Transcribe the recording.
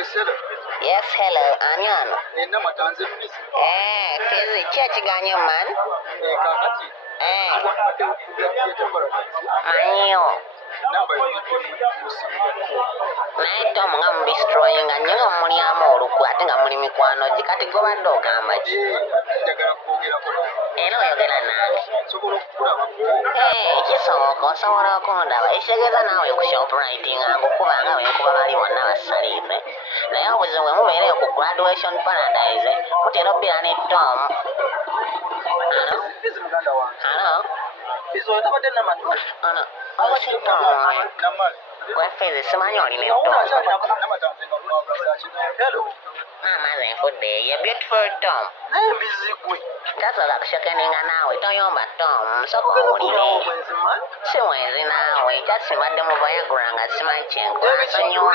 Yes, hello, Anyan. Namata. Fizi church ganyo man. Manyo. Naye Tom nga mubistroyi nga nnyo nga mulyamu olukwe ate nga muli mikwano gye kati gobadde ogamba ki? Era oyogera nange. Kisoboka osobola okundaba ekitegeeza naawe nkushoprite nga ngukuba nga bwenkuba bali bonna basaliive naye obuzibu bwe mubeereyo ku graduation paradise mutera obbira ne Tom. Halo? Ono osi Tom gwe Fizi simanyi olina amaze nfudde ye beautiful Tom. Tasooka kushekeninga naawe toyomba Tom sooka owulire si mwenzi naawe just mbadde mu Viagra nga simanyi kyenkola nsonyiwa.